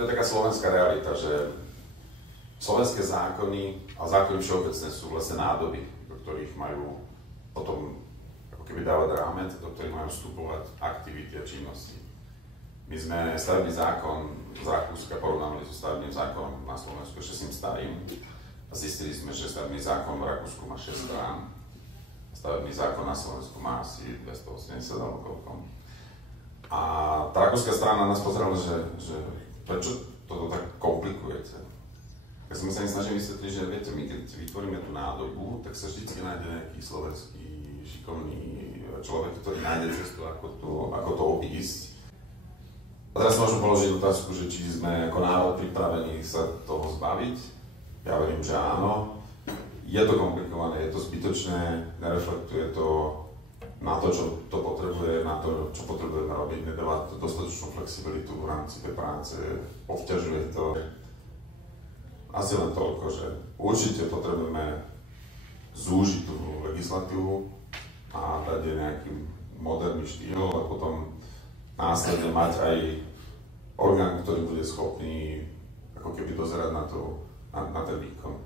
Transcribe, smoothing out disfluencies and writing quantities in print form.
To je taká slovenská realita, že slovenské zákony a zákony všeobecné sú vlastne nádoby, do ktorých majú potom ako keby dávať rámec, do ktorých majú vstupovať aktivity a činnosti. My sme stavebný zákon z Rakúska porovnávali so stavebným zákonom na Slovensku, ešte s tým starým, a zistili sme, že stavebný zákon v Rakúsku má 6 strán, stavebný zákon na Slovensku má asi 280 alebo koľko. A tá rakúska strana nás pozerala, že prečo toto tak komplikujete? Keď sme sa im snažili vysvetliť, že viete, my keď vytvoríme tú nádobu, tak sa vždy nájde nejaký slovenský šikovný človek, ktorý nájde cestu, ako to obísť. A teraz môžem položiť otázku, že či sme ako národ pripravení sa toho zbaviť. Ja verím, že áno. Je to komplikované, je to zbytočné, nereflektuje to na to, čo to potrebuje, na to, čo potrebujeme robiť, nedáva to dostatočnú flexibilitu v rámci tej práce, obťažuje to. Asi len toľko, že určite potrebujeme zúžiť tú legislatívu a dať jej nejaký moderný štýl a potom následne mať aj orgán, ktorý bude schopný ako keby dozerať na ten výkon.